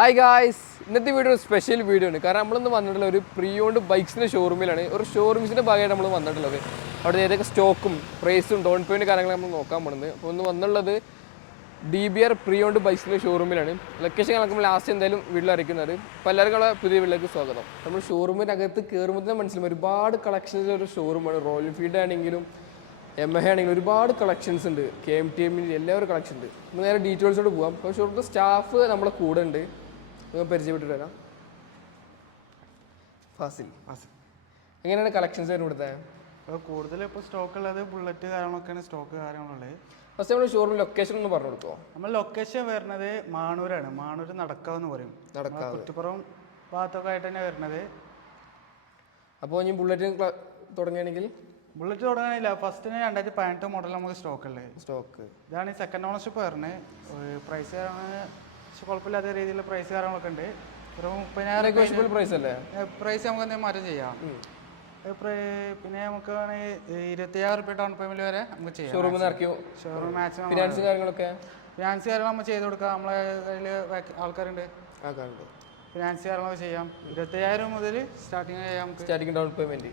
Hi guys, ഇന്നത്തെ video ഒരു special video ആണ്. കാരണം നമ്മളിന്ന് വന്നിട്ടുള്ള ഒരു പ്രീ ഓൺഡ് ബൈക്സിൻ്റെ ഷോറൂമിലാണ്. ഒരു ഷോറൂംസിൻ്റെ ഭാഗമായിട്ട് നമ്മൾ വന്നിട്ടുള്ളത്. അവിടെ ഏതൊക്കെ സ്റ്റോക്കും പ്രൈസും ഡൗൺ പേയ്മെൻറ്റ് കാര്യങ്ങൾ നമ്മൾ നോക്കാൻ പോകുന്നത്. അപ്പോൾ ഒന്ന് വന്നുള്ളത് DBR പ്രീ ഓൺഡ് ബൈക്സിൻ്റെ ഷോറൂമിലാണ്. ലൊക്കേഷൻ കണക്കുമ്പോൾ ലാസ്റ്റ് എന്തായാലും വീട്ടിൽ അറിയിക്കുന്നത്. അപ്പോൾ എല്ലാവർക്കും പുതിയ വീട്ടിലേക്ക് സ്വാഗതം. നമ്മൾ ഷോറൂമിനകത്ത് കയറുമ്പോൾ തന്നെ മനസ്സിലാവും ഒരുപാട് കളക്ഷൻസ് ഒരു ഷോറൂമാണ്. റോയൽ എൻഫീൽഡ് ആണെങ്കിലും MH ആണെങ്കിലും ഒരുപാട് കളക്ഷൻസ് ഉണ്ട്. KTM എല്ലാവരും കളക്ഷൻ ഉണ്ട്. നമ്മൾ നേരെ ഡീറ്റെയിൽസോട് പോകാം. അപ്പോൾ ഷോറൂമിൻ്റെ സ്റ്റാഫ് നമ്മളെ കൂടെ ഉണ്ട്. പരിചയപ്പെട്ടിട്ട് വരാം. ഫാസിൽ എങ്ങനെയാണ് കളക്ഷൻസ് വരും ഇവിടുത്തെ? കൂടുതൽ ഇപ്പോൾ സ്റ്റോക്ക് ഉള്ളത് ബുള്ളറ്റ് കാര്യങ്ങളൊക്കെയാണ് സ്റ്റോക്ക് കാര്യങ്ങളുള്ളത്. ഫസ്റ്റ് നമ്മൾ ഷോറൂം ലൊക്കേഷൻ ഒന്ന് പറഞ്ഞു കൊടുക്കുമോ? നമ്മൾ ലൊക്കേഷൻ വരുന്നത് മാണൂരാണ്. മാണൂർ നടക്കാവെന്ന് പറയും. കുറ്റിപ്പുറം ഭാഗത്തൊക്കെ ആയിട്ട് തന്നെ വരുന്നത്. അപ്പോൾ ഇനി ബുള്ളറ്റ് തുടങ്ങുകയാണെങ്കിൽ ബുള്ളറ്റ് തുടങ്ങാനില്ല. ഫസ്റ്റിന് 2018 മോഡൽ നമുക്ക് സ്റ്റോക്ക് ഉള്ളത്. സ്റ്റോക്ക് ഇതാണ് സെക്കൻഡ് ഓണർഷിപ്പ് വരുന്നത്. പ്രൈസ് കുഴപ്പമില്ലാത്ത രീതിയിലുള്ള പ്രൈസ് കാര്യങ്ങളൊക്കെ ഉണ്ട്. ഒരു 30,000 പ്രൈസ് അല്ലേ? പ്രൈസ് നമുക്ക് എന്തെങ്കിലും മാറ്റം ചെയ്യാം. പിന്നെ നമുക്ക് 26,000 രൂപ ഡൗൺ പേയ്മെന്റ് വരെ നമുക്ക് ചെയ്യാം. ഷോറൂം മാക്സിമം ഫിനാൻസ് കാര്യങ്ങളൊക്കെ ഫിനാൻസ് കാര്യങ്ങൾ നമ്മൾ ചെയ്ത് കൊടുക്കാം. നമ്മളെ കയ്യിൽ ആൾക്കാരുണ്ട്. ഫിനാൻസ് കാര്യങ്ങളൊക്കെ ചെയ്യാം. 25,000 മുതൽ സ്റ്റാർട്ടിങ് ചെയ്യാം. Starting down payment.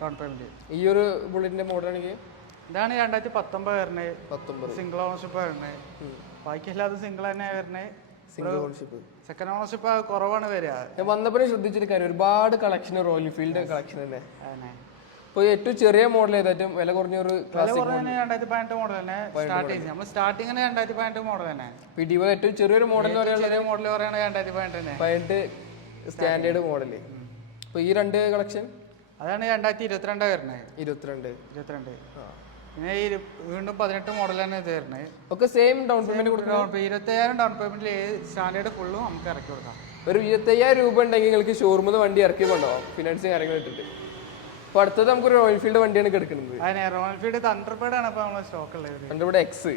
ഈ ഒരു ബുള്ളറ്റിന്റെ മോഡൽ ആണെങ്കിൽ ഇതാണ് 2019 വരുന്നത്. സിംഗിൾ ഓണർഷിപ്പ് വരുന്നത്. ബാക്കി എല്ലാതും സിംഗിൾ തന്നെ വരുന്നത്. സെക്കൻഡ് ഓണർഷിപ്പ് കുറവാണ് വരിക. വന്നപ്പോഴേ ശ്രദ്ധിച്ചിട്ട് കാര്യം ഒരുപാട് കളക്ഷൻ റോയൽ എൻഫീൽഡ് കളക്ഷൻ അല്ലേ. ഇപ്പോൾ ഏറ്റവും ചെറിയ മോഡൽ ഏതായിട്ടും വില കുറഞ്ഞ ഒരു 2018 മോഡൽ തന്നെ സ്റ്റാർട്ടിങ്. നമ്മൾ സ്റ്റാർട്ടിങ് 2018 മോഡൽ തന്നെ. ഏറ്റവും ചെറിയൊരു മോഡൽ മോഡൽ പറയുകയാണെങ്കിൽ 2018 സ്റ്റാൻഡേർഡ് മോഡല്. അപ്പോൾ ഈ രണ്ട് കളക്ഷൻ അതാണ് 2022 വരുന്നത്. 22 പിന്നെ വീണ്ടും 18 മോഡൽ തന്നെ ഇത് വരുന്നത്. ഒക്കെ സെയിം ഡൗൺ പേയ്മെന്റ് കൊടുക്കണം. 25,000 ഡൗൺ പേയ്മെന്റിൽ സ്റ്റാൻഡേർഡ് ഫുള്ളും നമുക്ക് ഇറക്കി കൊടുക്കാം. ഒരു 25,000 രൂപ ഉണ്ടെങ്കിൽ നിങ്ങൾക്ക് ഷോറൂമിൽ നിന്ന് വണ്ടി ഇറക്കി കൊണ്ടുപോകാം ഫിനാൻസ് കാര്യങ്ങൾ ഇട്ടിട്ട്. അപ്പോൾ അടുത്തത് നമുക്ക് റോയൽ എൻഫീൽഡ് വണ്ടിയാണ് എടുക്കുന്നത്. അതിനെ റോയൽ എൻഫീൽഡ് തണ്ടർബേർഡ് ആണ് ഇപ്പോൾ നമ്മൾ സ്റ്റോക്ക് ഉള്ളത്. Thunderbird X.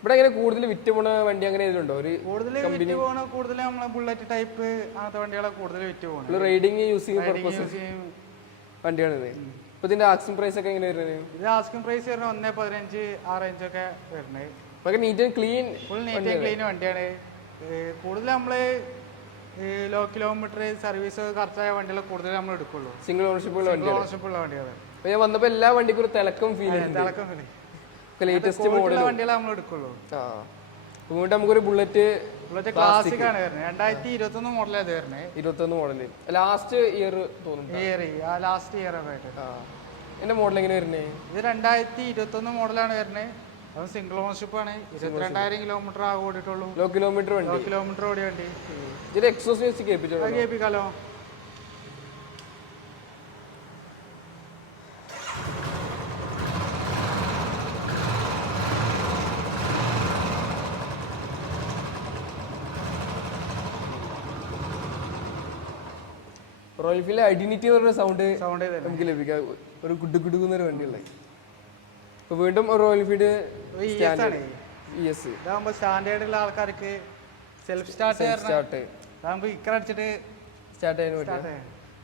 ഇവിടെ എങ്ങനെ കൂടുതൽ വിറ്റ് പോണ വണ്ടി അങ്ങനെ ഇതിലുണ്ടോ? ഒരു കൂടുതൽ നമ്മളെ ബുള്ളറ്റ് ടൈപ്പ് അങ്ങനത്തെ വണ്ടികളെ കൂടുതൽ വിറ്റ് പോകുന്നത്. റൈഡിങ് യൂസ് ചെയ്യുന്ന വണ്ടിയാണിത്. ഇപ്പൊ ഇതിന്റെ ആസ്കിംഗ് പ്രൈസ് ഒക്കെ എങ്ങനെ വരുന്നത്? ഇത് ആസ്കിംഗ് പ്രൈസ് വരുന്നത് 1.15 ആ റേഞ്ച് ഒക്കെ വരുന്നത്. Neat and clean full neat and clean വണ്ടിയാണ്. കൂടുതൽ നമ്മള് ലോ കിലോമീറ്റർ സർവീസ് കറക്റ്റായ വണ്ടികൾ കൂടുതൽ നമ്മൾ എടുക്കുള്ളൂ. സിംഗിൾ ഓണർഷിപ്പ് ഉള്ള വണ്ടികൾ. ഞാൻ വന്നപ്പോ എല്ലാ വണ്ടിക്കും ഒരു തിളക്കം ഫീൽ ലേറ്റസ്റ്റ് മോഡൽ വണ്ടികൾ നമ്മൾ എടുക്കുള്ളൂ. നമുക്കൊരു ബുള്ളറ്റ് ക്ലാസിക് ആണ് വരുന്നത്. 2021 മോഡലാണ് വരുന്നത്. 21 മോഡല് ലാസ്റ്റ് ഇയർ തോന്നുന്നു. ലാസ്റ്റ് ഇയർ ആയിട്ട് എന്റെ മോഡൽ എങ്ങനെ വരുന്നത്? ഇത് 2021 മോഡലാണ് വരുന്നത്. അത് സിംഗിൾ ഓണർഷിപ്പ് ആണ്. 22,000 കിലോമീറ്റർ ആകെ ഓടിയിട്ടുള്ളൂ. ലോ കിലോമീറ്റർ ഓടിയ വണ്ടി. ഇതിന്റെ എക്സോസ്റ്റ് മ്യൂസിക് കേൾപ്പിക്കാലോ. റോയൽ എൻഫീൽഡ് ഐഡന്റിറ്റി എന്ന് പറഞ്ഞ സൗണ്ട് നമുക്ക് ലഭിക്കാം. ഒരു കുടുകുടുന്നൊരു വണ്ടിയുള്ള. ഇപ്പൊ വീണ്ടും റോയൽ എൻഫീൽഡ് സ്റ്റാൻഡേർഡുള്ള ആൾക്കാർക്ക് സെൽഫ് സ്റ്റാർട്ട് ഇക്കടിച്ചിട്ട് സ്റ്റാർട്ട് ചെയ്യാൻ പറ്റും.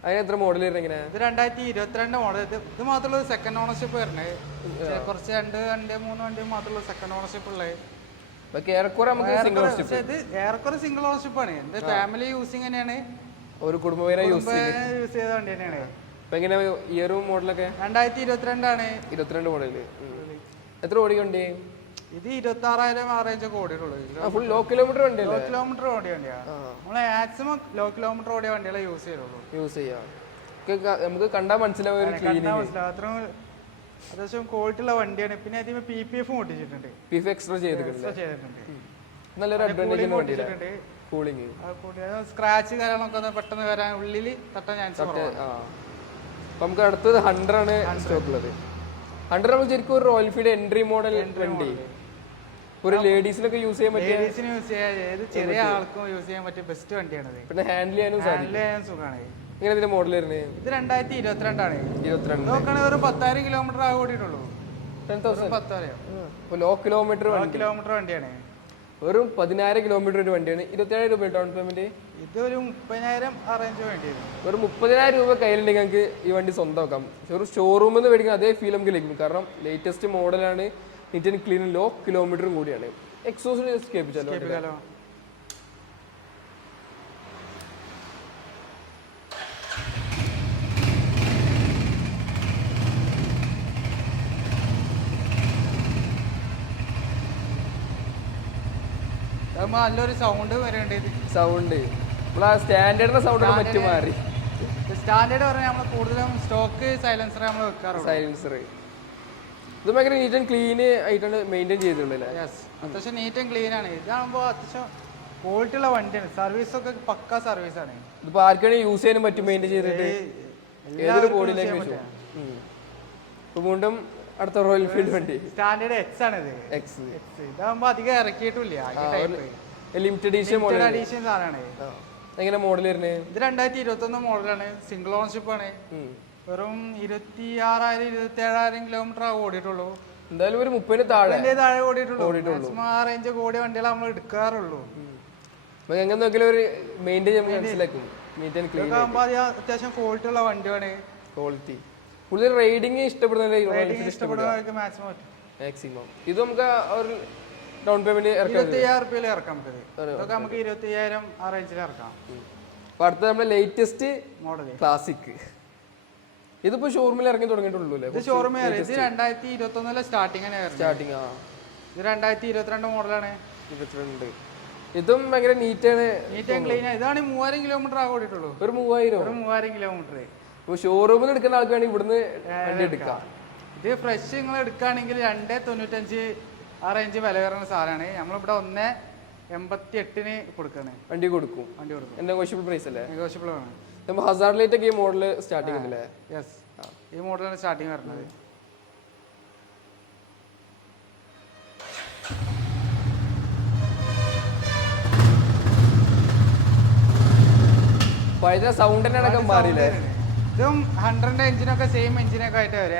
അതിന് എത്ര മോഡൽ വരുന്നത്? എങ്ങനെ? ഇത് 2022 മോഡൽ. ഇത് മാത്രമുള്ള സെക്കൻഡ് ഓണർഷിപ്പ് വരുന്നത്. കുറച്ച് 2 വണ്ടി 3 വണ്ടി മാത്രമുള്ള സെക്കൻഡ് ഓണർഷിപ്പ് ഉള്ളത്. ഏറെക്കുറെ ഇത് ഏറെക്കുറെ സിംഗിൾ ഓണർഷിപ്പ് ആണ്. എന്റെ ഫാമിലി യൂസിങ് തന്നെയാണ്. ഒരു കുടുംബപര യൂസ് ചെയ്ത വണ്ടി തന്നെയാണ്. എങ്ങനെ ഇയറും മോഡലൊക്കെ? 2022 ആണ്. 22 മോഡല്. എത്ര ഓടിക്കണ്ടി? ഇത് 26,000 ആ റേഞ്ച് ഒക്കെ ഓടിയിട്ടുള്ളൂ. ഫുൾ ലോ കിലോമീറ്റർ വണ്ടി. ലോ കിലോമീറ്റർ ഓടിയ വണ്ടിയാണ്. നമ്മളെ മാക്സിമം ലോ കിലോമീറ്റർ ഓടിയ വണ്ടികളെ യൂസ് ചെയ്യാം. നമുക്ക് കണ്ടാൽ മനസ്സിലാവും. അത്യാവശ്യം ക്വാളിറ്റി ഉള്ള വണ്ടിയാണ്. പിന്നെ അതിന് PPF ഓടിച്ചിട്ടുണ്ട്. എക്സ്ട്രാ ചെയ്തിട്ടുണ്ട്. നല്ലൊരു അഡ്വാൻറ്റേജ് വണ്ടിയാണ്. കൂളിംഗ് സ്ക്രാച്ച് കാര്യങ്ങളൊക്കെ പെട്ടെന്ന് വരാൻ ഉള്ളിൽ തട്ടാൻ ചാൻസ്. നമുക്ക് അടുത്തത് 100 ആണ് സ്റ്റോക്ക് ഉള്ളത്. 100 നമുക്ക് ശരിക്കും ഒരു റോയൽ എൻഫീൽഡ് എൻട്രി മോഡൽ വണ്ടി. ഒരു ലേഡീസിനൊക്കെ യൂസ് ചെയ്യാൻ പറ്റിയ, ഏത് ചെറിയ ആൾക്കും യൂസ് ചെയ്യാൻ പറ്റിയ ബെസ്റ്റ് വണ്ടിയാണ്. പിന്നെ ഹാൻഡിൽ ചെയ്യാനും സുഖമാണ്. ഇങ്ങനെ ഇതിന്റെ മോഡൽ വരുന്നത്. ഇത് 2022 ആണ്. 22 നോക്കുകയാണെങ്കിൽ ഒരു 10,000 കിലോമീറ്റർ ആകെ ഓടിയിട്ടുള്ളൂ. 10,000 ലോ കിലോമീറ്റർ വണ്ടിയാണ്. വെറും 10,000 കിലോമീറ്റർ ഒരു വണ്ടിയാണ്. 27,000 രൂപ ഡൗൺ പേയ്മെന്റ്. ഇത് ഒരു 30,000 അറേഞ്ച് വേണ്ടി വരും. വെറും 30,000 രൂപ കയ്യിലുണ്ടെങ്കിൽ നമുക്ക് ഈ വണ്ടി സ്വന്തമാക്കാം. ഒരു ഷോറൂമിൽ നിന്ന് മേടിക്കുന്ന അതേ ഫീൽ നമുക്ക് ലഭിക്കും. കാരണം ലേറ്റസ്റ്റ് മോഡലാണ്, നീറ്റ് ആൻഡ് ക്ലീൻ, ലോ കിലോമീറ്ററും കൂടിയാണ്. എക്സോസ്റ്റ് കേൾപ്പിച്ചാലോ? അതാകുമ്പോൾ നല്ലൊരു സൗണ്ട് വരുന്നുണ്ട് ഇത്. സൗണ്ട് നമ്മളാ സ്റ്റാൻഡേർഡിന്റെ സൗണ്ട് മറ്റു മാറി. സ്റ്റാൻഡേർഡ് പറഞ്ഞാൽ നമ്മൾ കൂടുതലും സ്റ്റോക്ക് സൈലൻസർ നമ്മൾ വെക്കാറുള്ളൂ. സൈലൻസർ ഇത് ഭയങ്കര നീറ്റ് ആൻഡ് ക്ലീൻ ആയിട്ടാണ് മെയിൻറ്റെയിൻ ചെയ്തിട്ടുള്ളത്. യെസ്, അത്യാവശ്യം നീറ്റ് ആൻഡ് ക്ലീൻ ആണ്. ഇതാകുമ്പോൾ അത്യാവശ്യം ക്വാളിറ്റി ഉള്ള വണ്ടിയാണ്. സർവീസൊക്കെ പക്ക സർവീസാണ്. ഇതിപ്പോൾ ആർക്കാണെങ്കിൽ യൂസ് ചെയ്യാനും പറ്റും മെയിൻറ്റെയിൻ ചെയ്തിട്ട് ഏതൊരു ബോഡിയിലേക്ക് വെച്ചു. ഇപ്പോൾ വീണ്ടും അടുത്ത റോയൽ എൻഫീൽഡ് വണ്ടി സ്റ്റാൻഡേർഡ് എക്സ് ആണ് ഇത്. എക്സ് ഇതാകുമ്പോൾ അധികം ഇറക്കിയിട്ടില്ല. Limited edition model. എഡിഷൻ സാധനമാണ്. എങ്ങനെ മോഡൽ വരുന്നത്? ഇത് 2021 മോഡലാണ്. സിംഗിൾ ഓണർഷിപ്പ് ആണ്. വെറും 26,000 27,000 കിലോമീറ്റർ ഓടിയിട്ടുള്ളൂ. എന്തായാലും ഒരു 30 താഴെ ഓടിയിട്ടുള്ളൂ. മാക്സിമം ആ റേഞ്ച് കൂടിയ വണ്ടികൾ നമ്മൾ എടുക്കാറുള്ളൂ. എങ്ങനെ നോക്കിയാലും ഒരു മെയിൻറ്റെയിൻ മനസ്സിലാക്കും. നീറ്റ് ആൻഡ് ക്ലീൻ അത്യാവശ്യം ക്വാളിറ്റി ഉള്ള വണ്ടിയാണ്. ക്വാളിറ്റി കൂടുതൽ റൈഡിങ് ഇഷ്ടപ്പെടുന്നവർക്ക് മാക്സിമം. ഇത് നമുക്ക് ഒരു ഡൗൺ പേയ്മെന്റ് 25,000 ഇറക്കാം. ഇതൊക്കെ നമുക്ക് 25,000 ആ റേഞ്ചിൽ ഇറക്കാം. അപ്പൊ അടുത്ത നമ്മുടെ ലേറ്റസ്റ്റ് മോഡൽ ക്ലാസിക്. ഇതിപ്പോ ഷോറൂമിൽ ഇറങ്ങി തുടങ്ങിയിട്ടുള്ളൂ അല്ലേ? ഇത് ഷോറൂമിൽ ഇത് 2021 സ്റ്റാർട്ടിങ്. സ്റ്റാർട്ടിങ് ഇത് 2022 മോഡലാണ്. 22. ഇതും ഭയങ്കര നീറ്റാണ്, നീറ്റ് ആൻഡ് ക്ലീൻ. ഇതാണ് 3000 കിലോമീറ്റർ ഓടിയിട്ടുള്ളൂ. ഒരു 3000 കിലോമീറ്റർ. ഇപ്പൊ ഷോറൂമിൽ എടുക്കുന്ന ആൾക്കാണെങ്കിൽ ഇവിടുന്ന് വണ്ടി എടുക്കാം. ഇത് ഫ്രഷ് നിങ്ങൾ എടുക്കുകയാണെങ്കിൽ 295 ആ റേഞ്ച് വില വരുന്ന സാധനമാണ്. നമ്മളിവിടെ 188 കൊടുക്കാണ്. വണ്ടി കൊടുക്കും. നെഗോഷ്യബിൾ പ്രൈസ് അല്ലേ? നെഗോഷ്യബിൾ ആണ്. നമ്മൾ ഹസാർഡ് ലൈറ്റ് ഒക്കെ ഈ മോഡൽ സ്റ്റാർട്ടിംഗ് ഉണ്ടല്ലേ? യെസ്, ഈ മോഡലാണ് സ്റ്റാർട്ടിങ് വരുന്നത്. പഴയ സൗണ്ടിന്റെ അടക്കം മാറിയില്ലേ? ഇതും 100ന്റെ എഞ്ചിനൊക്കെ സെയിം എഞ്ചിനൊക്കെ ആയിട്ട് വരും.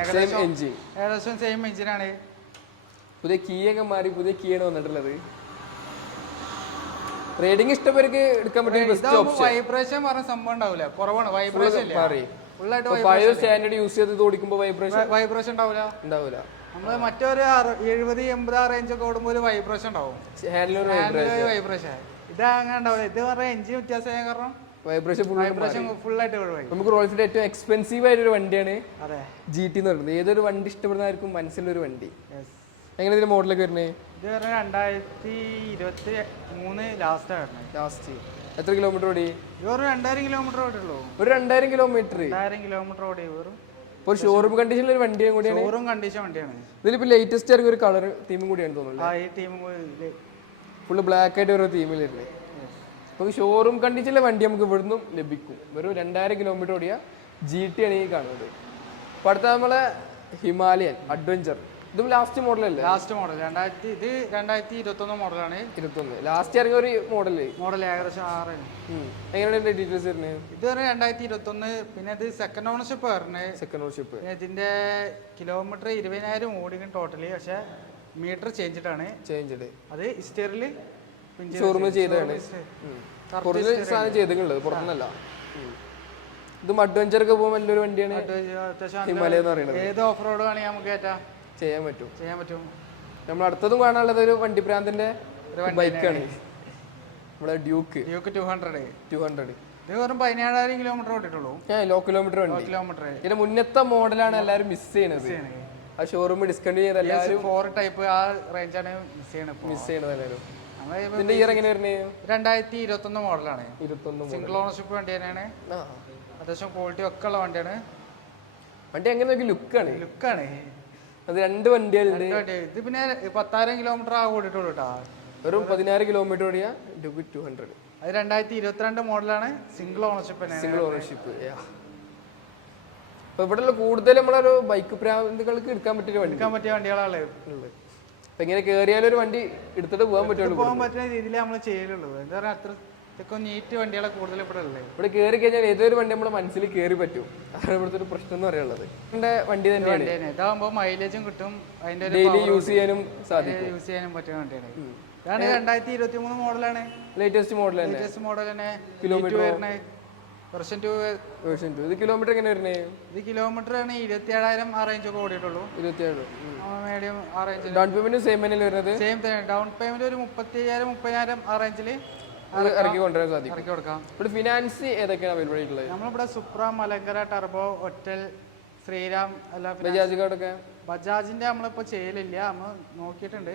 ഏകദേശം സെയിം എഞ്ചിനാണ്. പുതിയ കീ ഒക്കെ മാറി, പുതിയ കീ ആണ് വന്നിട്ടുള്ളത്. റേഡിംഗ് ഇഷ്ടപ്പെർക്ക് എടുക്കാൻ പറ്റും. വൈബ്രേഷൻ പറഞ്ഞ സംഭവം ഉണ്ടാവില്ല, കുറവാണ്. വൈബ്രേഷൻ സ്റ്റാൻഡേർഡ് യൂസ് ചെയ്ത് ഓടിക്കുമ്പോൾ വൈബ്രേഷൻ ഉണ്ടാവില്ല. നമ്മള് മറ്റൊരു 70-80 റേഞ്ച് ഒക്കെ ഓടുമ്പോൾ ഒരു വൈബ്രേഷൻ ഉണ്ടാവും. വൈബ്രേഷൻ ഇത് അങ്ങനെ ഉണ്ടാവില്ല. ഇത് പറഞ്ഞ എഞ്ചിൻ വ്യത്യാസം കാരണം വൈബ്രേഷൻ ഫുൾ ആയിട്ട് ഒഴിവായി. നമുക്ക് റോയൽ എൻഫീൽഡ് ഏറ്റവും എക്സ്പെൻസീവ് ആയിട്ടൊരു വണ്ടിയാണ് GT എന്ന് പറയുന്നത്. ഏതൊരു വണ്ടി ഇഷ്ടപ്പെടുന്നതായിരിക്കും മനസ്സിലൊരു വണ്ടി. എങ്ങനെ ഇതിന്റെ മോഡലൊക്കെ വരുന്നത്? ഇത് 2023 ലാസ്റ്റ്. എത്ര കിലോമീറ്റർ ഓടി? വെറും 2000 കിലോമീറ്റർ ഓടിയുള്ളൂ. ഒരു 2000 കിലോമീറ്റർ. 2000 കിലോമീറ്റർ ഓടി. വെറും ഇപ്പോൾ ഷോറൂം കണ്ടീഷനിൽ ഒരു വണ്ടിയും കൂടിയാണ്. ഷോറൂം കണ്ടീഷൻ വണ്ടിയാണ്. ഇതിലിപ്പോൾ ലേറ്റസ്റ്റ് ആയിരിക്കും ഒരു കളർ തീമും കൂടിയാണ് തോന്നുന്നത്. ഈ ടീം ഫുള്ള് ബ്ലാക്ക് ആയിട്ട് ഒരു തീമിൽ വരുന്നത്. നമുക്ക് ഷോറൂം കണ്ടീഷനിലെ വണ്ടി നമുക്ക് ഇവിടുന്ന് ലഭിക്കും. വെറും 2000 കിലോമീറ്റർ ഓടിയ GT ആണ് ഈ കാണുന്നത്. അപ്പോൾ അടുത്ത നമ്മളെ ഹിമാലയൻ അഡ്വഞ്ചർ. ഇതും ലാസ്റ്റ് മോഡലല്ലേ? Last model. ഇത് 2021 മോഡലാണ്. 21 ലാസ്റ്റ് ഇറങ്ങിയ ഒരു മോഡൽ ഏകദേശം 6. എങ്ങനെയാണ് ഡീറ്റെയിൽസ് വരുന്നത്? ഇത് 2021. പിന്നെ ഇത് സെക്കൻഡ് ഓണർഷിപ്പ് പറഞ്ഞത്. Second ownership. ഇതിന്റെ കിലോമീറ്റർ 20,000 ഓടിക്കും ടോട്ടലി. പക്ഷെ മീറ്റർ ചേഞ്ചിട്ടാണ്. അത് ഹിസ്റ്ററിൽ ഷോറൂമിൽ ചെയ്തതാണ്. കുറച്ച് സാധനം ചെയ്തിട്ടുള്ളത് പുറത്തുനിന്നല്ല. ഇതും അഡ്വഞ്ചർ ഒക്കെ പോകുമ്പോൾ നല്ലൊരു വണ്ടിയാണ് ഹിമാലയ എന്ന് പറയുന്നത്. ഏത് ഓഫ് റോഡ് വേണമെങ്കിൽ നമുക്ക് ചെയ്യാൻ പറ്റും. നമ്മൾ അടുത്തതും കാണാനുള്ളത് ഒരു വണ്ടി പ്രാന്തിന്റെ ബൈക്കാണ്. നമ്മുടെ ഡ്യൂക്ക് 200. ഇത് വെറും 17,000 കിലോമീറ്റർ ഓടിയിട്ടുള്ളൂ. ലോ കിലോമീറ്റർ വണ്ടി. ഇതിന്റെ മുന്നത്തെ മോഡലാണ് എല്ലാവരും മിസ് ചെയ്യണത്. ആ ഷോറൂമിൽ ഡിസ്കണ്ടിന്യൂ ചെയ്ത് എല്ലാവരും 4 ടൈപ്പ് ആ റേഞ്ചാണ് മിസ് ചെയ്യണത് എല്ലാവരും. ഇതിന്റെ ഇയർ എങ്ങനെ വരുന്നത്? 2021 മോഡലാണ്. 21 സിംഗിൾ ഓണർഷിപ്പ് വണ്ടി തന്നെയാണ്. അത്യാവശ്യം ക്വാളിറ്റി ഒക്കെ ഉള്ള വണ്ടിയാണ്. വണ്ടി എങ്ങനെ നോക്കി ലുക്കാണ്. അത് 2 വണ്ടികളുണ്ട്. ഇത് പിന്നെ 10,000 കിലോമീറ്റർ ഓടിയിട്ടുള്ളൂ കേട്ടോ. വെറും 16 കിലോമീറ്റർ ഓടിയ ഡ്യൂക്ക് 200. അത് 2022 മോഡലാണ്. Single ownership. അപ്പൊ ഇവിടെ കൂടുതൽ നമ്മളൊരു ബൈക്ക് പ്രാന്തികൾക്ക് എടുക്കാൻ പറ്റിയ വണ്ടികളാണ്. എങ്ങനെ കേറിയാലും ഒരു വണ്ടി എടുത്തിട്ട് പോകാൻ പറ്റുന്ന രീതിയിൽ നമ്മൾ ചെയ്യലുള്ളൂ. എന്താ പറയുക, അത്രയ്ക്ക് നീറ്റ് വണ്ടികളെ കൂടുതൽ ഇവിടെ ഉള്ളത്. ഇവിടെ കയറി കഴിഞ്ഞാൽ ഏതൊരു വണ്ടി നമ്മുടെ മനസ്സിൽ കയറി പറ്റും. അതാണ് ഇവിടുത്തെ ഒരു പ്രശ്നം എന്ന് പറയുള്ളത്. വണ്ടി തന്നെയാണ്. ഇതാകുമ്പോൾ മൈലേജും കിട്ടും. അതിന്റെ ഡെയിലി യൂസ് ചെയ്യാനും സാധിക്കും. പറ്റുന്ന വണ്ടിയാണ്. ഇതാണ് 2023 മോഡലാണ്. ലേറ്റസ്റ്റ് മോഡൽ തന്നെ. Kilometre version 2. ഇത് കിലോമീറ്റർ എങ്ങനെ വരുന്നത്? ഇത് കിലോമീറ്റർ 27,000 ആ റേഞ്ച് ഒക്കെ ഓടിയിട്ടുള്ളൂ. 27. മീഡിയം ആ റേഞ്ചിൽ. ഡൗൺ പേയ്മെന്റ് സെയിം തന്നെ വരുന്നത്? സെയിം തന്നെ. ഡൗൺ പേയ്മെന്റ് ഒരു 35,000-30,000 ആ റേഞ്ചിൽ ഇറക്കി കൊണ്ടുവരാൻ സാധിക്കും. ഇറക്കി കൊടുക്കാം. ഇവിടെ ഫിനാൻസ് ഏതൊക്കെയാണ് അവൈലബിൾ ആയിട്ടുള്ളത്? നമ്മളിവിടെ സുപ്ര, മലങ്കര, ടർബോ, ഒറ്റൽ, ശ്രീരാം, ബജാജ് കാർഡൊക്കെ ബജാജിന്റെ നമ്മളിപ്പോ ചെയ്യലില്ല, നമ്മൾ നോക്കിയിട്ടുണ്ട്.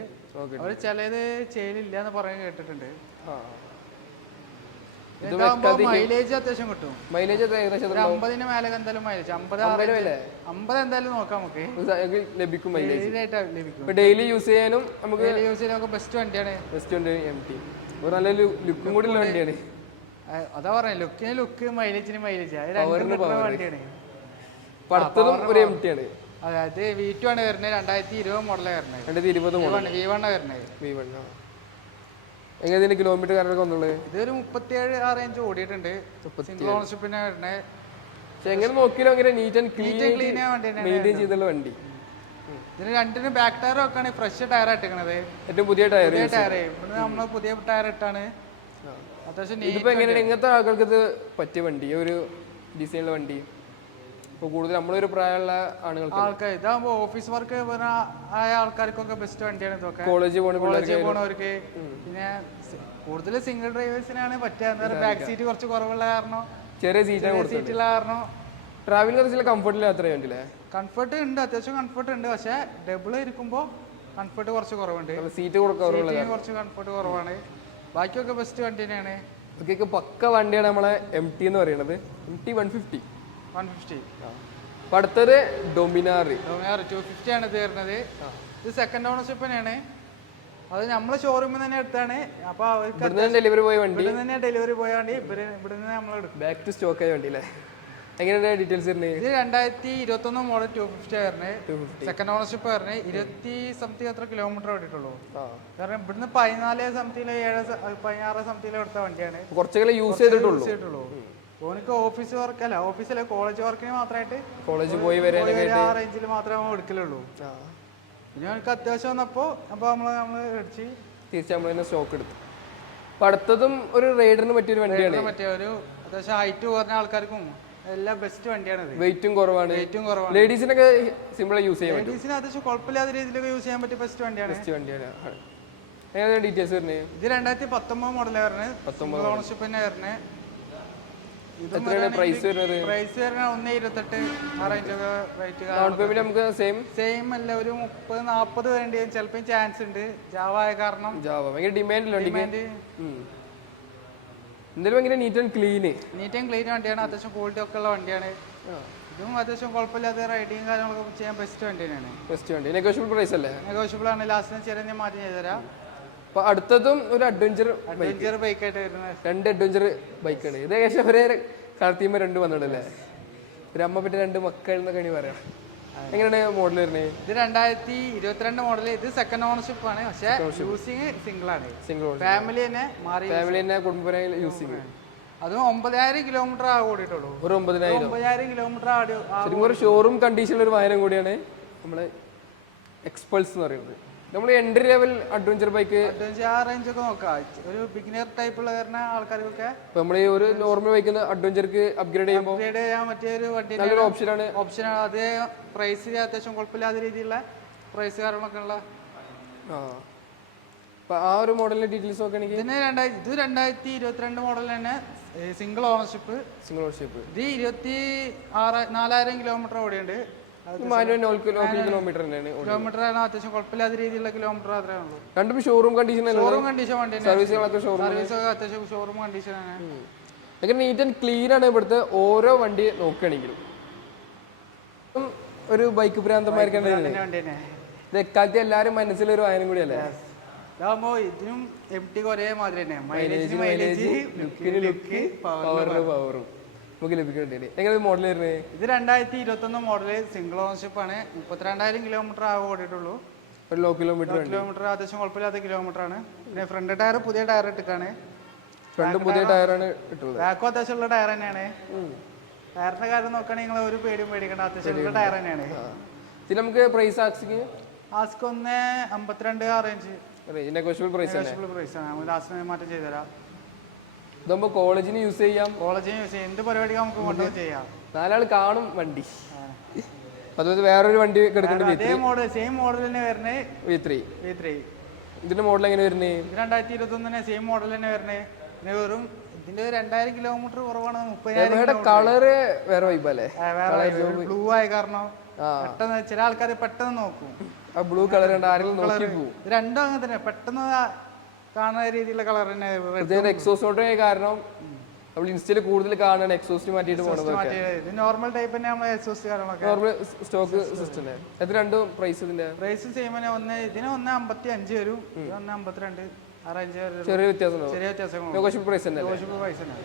അവര് ചിലത് ചെയ്യലില്ല എന്ന് പറയാൻ കേട്ടിട്ടുണ്ട്. മൈലേജ് അത്യാവശ്യം കിട്ടും. മൈലേജ് 50-ന് മേലെ എന്തായാലും മൈലേജ് 50 എന്തായാലും നോക്കാം നമുക്ക് ലഭിക്കും. മൈലേജ് ലഭിക്കും. ഡെയിലി യൂസ് ചെയ്യാനും നമുക്ക് ബെസ്റ്റ് വണ്ടിയാണ്. ബെസ്റ്റ് വണ്ടി MT. ഒരു നല്ല ലുക്കും കൂടി ഉള്ള വണ്ടിയാണ്. അതാ പറഞ്ഞ ലുക്കിന് ലുക്ക്, മൈലേജിന് മൈലേജ് വണ്ടിയാണ്. അടുത്തതും ഒരു MT ആണ്. അതായത് V2 ആണ് വരുന്നത്. 2020 മോഡലാണ് വരുന്നത്. 2020 V1 വരുന്നത്. V1 എങ്ങനെ കിലോമീറ്റർ കാര്യങ്ങളൊക്കെ വന്നുള്ളത്? ഇതൊരു 37 ആ റേഞ്ച് ഓടിയിട്ടുണ്ട്. സിംഗിൾ ഓണർഷിപ്പിനെ വരുന്നത്. പക്ഷെ എങ്ങനെ നോക്കിയാലും അങ്ങനെ നീറ്റ് ആൻഡ് ക്ലീൻ മെയിൻറ്റെയിൻ ചെയ്തുള്ള വണ്ടി. ഇതിന് രണ്ടിന് ബാക്ക് ടയർ ഒക്കെ ഫ്രഷ് ടയർ ഇട്ടിരിക്കണത്. ഏറ്റവും പുതിയ ടയർ. ഇവിടെ നമ്മള് പുതിയ ടയർ ഇട്ടാണ്. അത്യാവശ്യം ഇതിപ്പോ എങ്ങനെയാണ് ഇങ്ങനത്തെ ആൾക്കാർക്ക് ഇത് പറ്റിയ വണ്ടി, ഒരു ഡിസൈനുള്ള വണ്ടി? ഇപ്പൊ കൂടുതൽ നമ്മളൊരു പ്രായമുള്ള ആളുകൾക്ക് ഇതാകുമ്പോ ഓഫീസ് വർക്ക് ആയ ആൾക്കാർക്കൊക്കെ ബെസ്റ്റ് വണ്ടിയാണ് ഇതൊക്കെ. കോളേജിൽ പോണവർക്ക്. പിന്നെ കൂടുതൽ സിംഗിൾ ഡ്രൈവേഴ്സിനാണ് പറ്റുക. ബാക്ക് സീറ്റ് കുറച്ച് കുറവുള്ള കാരണം, ചെറിയ സീറ്റുള്ള കാരണം ട്രാവലിംഗ് കംഫർട്ടില്ല. അത്ര വേണ്ടില്ലേ? കംഫർട്ട് ഉണ്ട്, അത്യാവശ്യം കംഫർട്ട് ഉണ്ട്. പക്ഷെ ഡബിൾ ഇരിക്കുമ്പോ കംഫർട്ട് കുറച്ച് കുറവുണ്ട്. സീറ്റ് കുറച്ച് കംഫർട്ട് കുറവാണ്. ബാക്കിയൊക്കെ ബെസ്റ്റ് വണ്ടി തന്നെയാണ്. പക്ക വണ്ടിയാണ് നമ്മളെ MT എന്ന് പറയുന്നത്. MT 150. അടുത്തത് ഡൊമിനാർ 250 ആണ് ഇത് വരുന്നത്. ഇത് സെക്കൻഡ് ഓണർഷിപ്പ് തന്നെയാണ്. അത് നമ്മളെ ഷോറൂമിൽ തന്നെ എടുത്താണ്. അപ്പൊ അവർക്ക് ഡെലിവറി പോയ വണ്ടി, ഡെലിവറി പോയ വണ്ടി ഇവിടെ നിന്ന് നമ്മൾ എടുക്കും. ബാക്ക് ടു സ്റ്റോക്ക് ആയ വണ്ടി അല്ലേ? എങ്ങനെയാണ് ഡീറ്റെയിൽസ് വരുന്നത്? ഇത് 2021 മോഡൽ 250 വരുന്നത്. സെക്കൻഡ് ഓണർഷിപ്പ് വരുന്നത്. 20 സംതിങ് എത്ര കിലോമീറ്റർ ഓടിയിട്ടുള്ളൂ. കാരണം ഇവിടുന്ന് 14 സംതിങ്ങിലെ 16 സംതിങ്ങിലെ എടുത്ത വണ്ടിയാണ്. കുറച്ചൊക്കെ യൂസ് ചെയ്തിട്ടുള്ളൂ. ഓനിക്ക് ഓഫീസ് വർക്ക് അല്ല, ഓഫീസിലെ കോളേജ് വർക്കിന് മാത്രമായിട്ട് കോളേജ് പോയി ആ റേഞ്ചിൽ മാത്രമേ എടുക്കലുള്ളൂ. പിന്നെ എനിക്ക് അത്യാവശ്യം വന്നപ്പോ നമ്മള് അടിച്ച് തിരിച്ച് നമ്മൾ തന്നെ സ്റ്റോക്ക് എടുത്തു. അപ്പൊ അടുത്തതും ഒരു റൈഡറിന് പറ്റിയൊരു വണ്ടിയാണ്. ഒരു അത്യാവശ്യം ഹൈറ്റ് കുറഞ്ഞ ആൾക്കാർക്കും എല്ലാം ബെസ്റ്റ് വണ്ടിയാണ്. വെയിറ്റും കുറവാണ്. ലേഡീസിനൊക്കെ സിമ്പിൾ യൂസ് ചെയ്യാൻ പറ്റും. ലേഡീസിന് അത്യാവശ്യം കുഴപ്പമില്ലാത്ത രീതിയിലൊക്കെ യൂസ് ചെയ്യാൻ പറ്റിയ ബെസ്റ്റ് വണ്ടിയാണ്. എങ്ങനെയാണ് ഡീറ്റെയിൽസ് വരുന്നത്? ഇത് 2019 മോഡലാണ് വരുന്നത്. 19 ഓണർഷിപ്പ് തന്നെ വരുന്നത്. എത്രയാണ് പ്രൈസ് വരുന്നത്? പ്രൈസ് വരുന്നത് 1.28 ആ റേഞ്ചൊക്കെ റേറ്റ്. ഡൗൺ പേയ്മെന്റ് നമുക്ക് സെയിം അല്ല, ഒരു 30-40 വേണ്ടി ചിലപ്പോൾ ചാൻസ് ഉണ്ട്. ജാവ ആയ കാരണം. ജാവ ഭയങ്കര ഡിമാൻഡ് എന്തായാലും ഭയങ്കര നീറ്റ് ആൻഡ് ക്ലീൻ വണ്ടിയാണ്. അത്യാവശ്യം ക്വാളിറ്റി ഒക്കെ ഉള്ള വണ്ടിയാണ്. ഇതും അത്യാവശ്യം കുഴപ്പമില്ലാത്ത റൈഡിങ് കാര്യങ്ങളൊക്കെ ചെയ്യാൻ ബെസ്റ്റ് വണ്ടി തന്നെയാണ്. ബെസ്റ്റ് വണ്ടി. നെഗോഷ്യബിൾ പ്രൈസ് അല്ലേ? നെഗോഷ്യബിൾ ആണ്. ലാസ്റ്റ് ചെറിയ മാറ്റം ചെയ്തുതരാം. അപ്പൊ അടുത്തതും ഒരു അഡ്വഞ്ചർ ബൈക്ക് ആയിട്ട് വരുന്നത്. 2 അഡ്വഞ്ചർ ബൈക്കാണ്. ഇത് ഏകദേശം ഒരേ കളർത്തീമ 2 വന്നിട്ടല്ലേ? ഒരു അമ്മ പറ്റി 2 മക്കൾ എന്നൊക്കെ പറയാം. എങ്ങനെയാണ് മോഡൽ വരുന്നത്? ഇത് 2022 മോഡൽ. ഇത് സെക്കൻഡ് ഓണർഷിപ്പ് ആണ്. പക്ഷെ യൂസിങ് സിംഗിൾ ആണ്. ഫാമിലി തന്നെ കുടുംബപരമായി യൂസിങ്. അതും 9000 കിലോമീറ്റർ ഓടിയിട്ടുള്ളൂ. ഒരു 9000 കിലോമീറ്റർ. ഒരു ഷോറൂം കണ്ടീഷനിൽ ഒരു വാഹനം കൂടിയാണ് നമ്മള് എക്സ്പൾസ് എന്ന് പറയുന്നത്. നമ്മൾ എൻട്രി ലെവൽ അഡ്വഞ്ചർ ബൈക്ക് ആ റേഞ്ച് ഒക്കെ നോക്കാം. ഒരു ബിഗിനർ ടൈപ്പ് ഉള്ള ആൾക്കാർക്കൊക്കെ നമ്മൾ ഈ ഒരു നോർമൽ ബൈക്ക് അഡ്വഞ്ചർക്ക് അപ്ഗ്രേഡ് ചെയ്യുമ്പോൾ ചെയ്യാൻ പറ്റിയ ഒരു വണ്ടി, നല്ലൊരു ഓപ്ഷനാണ്. അതേ പ്രൈസ് അത്യാവശ്യം കുഴപ്പമില്ലാത്ത രീതിയിലുള്ള പ്രൈസ് കാര്യങ്ങളൊക്കെ ഉള്ള. അപ്പൊ ആ ഒരു മോഡലിന്റെ ഡീറ്റെയിൽസ് നോക്കുകയാണെങ്കിൽ ഇത് 2022 മോഡൽ തന്നെ. Single ownership. ഇത് 24,000 കിലോമീറ്റർ ഓടിയുണ്ട്. കിലോമീറ്റർ ആണ്. അത്യാവശ്യം കുഴപ്പമില്ലാത്ത രീതിയിലുള്ള കിലോമീറ്റർ അത്രേ ഉള്ളൂ. രണ്ടും ഷോറൂം കണ്ടീഷൻ വണ്ടി. സർവീസ് അത്യാവശ്യം ഷോറൂം കണ്ടീഷൻ ആണ്. നീറ്റ് ആൻഡ് ക്ലീൻ ആണ് ഇവിടുത്തെ ഓരോ വണ്ടി നോക്കുകയാണെങ്കിലും. ഒരു ബൈക്ക് ഭ്രാന്തന്മാർക്ക് എക്കാലത്ത് എല്ലാരും മനസ്സിലൊരു വായനം കൂടിയല്ലേ? ഇതാകുമ്പോ ഇതിനും MT ഒരേ മാതിരി തന്നെ. മൈലേജ് പവറും നമുക്ക് ലഭിക്കുന്നുണ്ട്. എങ്ങനെ മോഡൽ വരുന്നത്? ഇത് 2021 മോഡല്. സിംഗിൾ ഓണർഷിപ്പ് ആണ്. 32,000 കിലോമീറ്റർ ഓടിയിട്ടുള്ളൂ. ഒരു ലോ കിലോമീറ്റർ അത്യാവശ്യം കുഴപ്പമില്ലാത്ത കിലോമീറ്റർ ആണ്. പിന്നെ ഫ്രണ്ട് ടയർ പുതിയ ടയർ ഇട്ടിട്ടാണ്. ഫ്രണ്ടും പുതിയ ടയറാണ് ഇട്ടുള്ളത്. ബാക്കും അത്യാവശ്യം ഉള്ള ടയർ തന്നെയാണ്. ടയറിന്റെ കാര്യം നോക്കുകയാണെങ്കിൽ നിങ്ങൾ ഒരു പേടിയും പേടിക്കേണ്ട. അത്യാവശ്യം ഉള്ള ടയർ തന്നെയാണ്. ഇത് നമുക്ക് പ്രൈസ് ആസ്ക് 1.52 ആ റേഞ്ച്. നെഗോഷ്യബിൾ പ്രൈസ് ആണ്. ലാസ്റ്റ് മാറ്റം ചെയ്തുതരാം. ഇതാകുമ്പോ കോളേജിന് യൂസ് ചെയ്യാം. എന്ത് പരിപാടി നമുക്ക് കൊണ്ടുപോയി ചെയ്യാം. 4 ആൾ കാണും വണ്ടി. അതുപോലെ വേറൊരു വണ്ടി കിടക്കുന്നുണ്ട്. സെയിം മോഡൽ തന്നെ വരുന്നത്. V3. ഇതിന്റെ മോഡൽ എങ്ങനെ വരുന്നത്? 2021 സെയിം മോഡൽ തന്നെ വരുന്നത്. വെറും ഇതിന്റെ 2000 കിലോമീറ്റർ കുറവാണ് 30,000 കളറ് വേറെ വൈബല്ലേ ബ്ലൂ ആയ കാരണം പെട്ടെന്ന് ചില ആൾക്കാർ പെട്ടെന്ന് നോക്കും. ആ ബ്ലൂ കളർ കണ്ട ആരെങ്കിലും നോക്കി പോകും. ഇത് രണ്ടും അങ്ങനെ തന്നെ പെട്ടെന്ന് കാണുന്ന രീതിയിലുള്ള കളർ തന്നെ. എക്സോസ്റ്റ് കാരണം നമ്മൾ ഇൻസ്റ്റയിൽ കൂടുതൽ കാണാൻ എക്സോസ്റ്റ് മാറ്റിയിട്ട് പോകുന്നത്. ഇത് നോർമൽ ടൈപ്പ് തന്നെ നമ്മൾ എക്സോസ്റ്റ് കാര്യങ്ങളൊക്കെ നോർമൽ സ്റ്റോക്ക് സിസ്റ്റം. ഇത് രണ്ടും പ്രൈസ് ഇതിന്റെ പ്രൈസ് സെയിം തന്നെ. ഇതിന് 1.55 വരും, 1.52 ചെറിയ വ്യത്യാസം. ചെറിയ വ്യത്യാസം. പ്രൈസ് തന്നെ. പ്രൈസ് തന്നെ.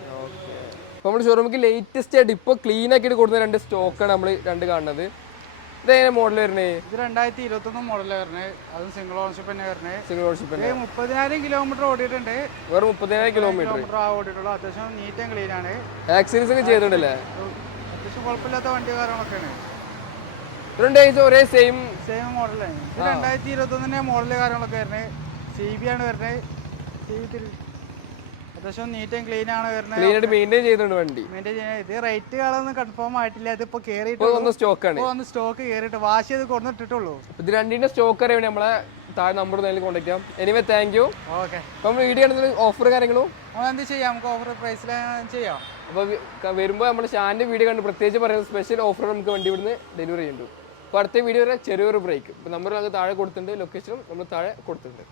അപ്പോൾ നമ്മൾ ഷോറൂമിക്ക് ലേറ്റസ്റ്റ് ആയിട്ട് ഇപ്പോൾ ക്ലീൻ ആക്കിയിട്ട് കൊടുക്കുന്ന രണ്ട് സ്റ്റോക്കാണ് നമ്മൾ രണ്ട് കാണുന്നത്. ഇതെങ്ങനെ മോഡൽ വരുന്നത്? ഇത് 2021 മോഡൽ വരുന്നത്. അതും സിംഗിൾ ഓണർഷിപ്പ് തന്നെ വരുന്നത്. സിംഗിൾ ഓണർഷിപ്പ് 30,000 കിലോമീറ്റർ ഓടിയിട്ടുണ്ട്. വെറും 30,000 കിലോമീറ്റർ ഓടിയിട്ടുള്ളൂ. അത്യാവശ്യം നീറ്റ് ആൻഡ് ക്ലീൻ ആണ്. ആക്സിഡൻസ് ഒക്കെ ചെയ്തിട്ടുണ്ടല്ലേ? അത്യാവശ്യം കുഴപ്പമില്ലാത്ത വണ്ടി കാര്യങ്ങളൊക്കെയാണ്. ഒരേ സെയിം മോഡലാണ്. ഇത് 2021 മോഡൽ കാര്യങ്ങളൊക്കെ വരുന്നത്. CB ആണ് വരുന്നത്. അത്യാവശ്യം നീറ്റ് ആൻഡ് ക്ലീൻ ആണ് വരുന്നത്. മെയിൻറ്റെയിൻ ചെയ്തിട്ടുണ്ട് വണ്ടി. ഇത് റേറ്റ് കാലൊന്നും കൺഫേം ആയിട്ടില്ല. ഇതിപ്പോ സ്റ്റോക്ക് കേറിയിട്ട് വാഷ് ചെയ്ത് കൊടുത്തിട്ടുള്ളൂ. ഇത് രണ്ടിന്റെ സ്റ്റോക്ക് അറിയാൻ നമ്മളെ താഴെ നമ്പർ കോൺടാക്ട് ചെയ്യാം. Anyway thank you. ഓക്കെ. നമ്മൾ വീഡിയോ ഓഫർ കാര്യങ്ങളും എന്ത് ചെയ്യാം, നമുക്ക് ഓഫർ പ്രൈസിൽ ചെയ്യാം. അപ്പോൾ വരുമ്പോൾ നമ്മുടെ ചാനലിന്റെ വീഡിയോ കണ്ട് പ്രത്യേകിച്ച് പറയുന്നത് സ്പെഷ്യൽ ഓഫർ നമുക്ക് വണ്ടി ഇവിടുന്ന് ഡെലിവറി ചെയ്യുന്നുണ്ട്. അപ്പോൾ അടുത്ത വീഡിയോ വരെ ചെറിയൊരു ബ്രേക്ക്. ഇപ്പോൾ നമ്പർ നമുക്ക് താഴെ കൊടുത്തിട്ടുണ്ട്, ലൊക്കേഷനും നമ്മൾ താഴെ കൊടുത്തിട്ടുണ്ട്.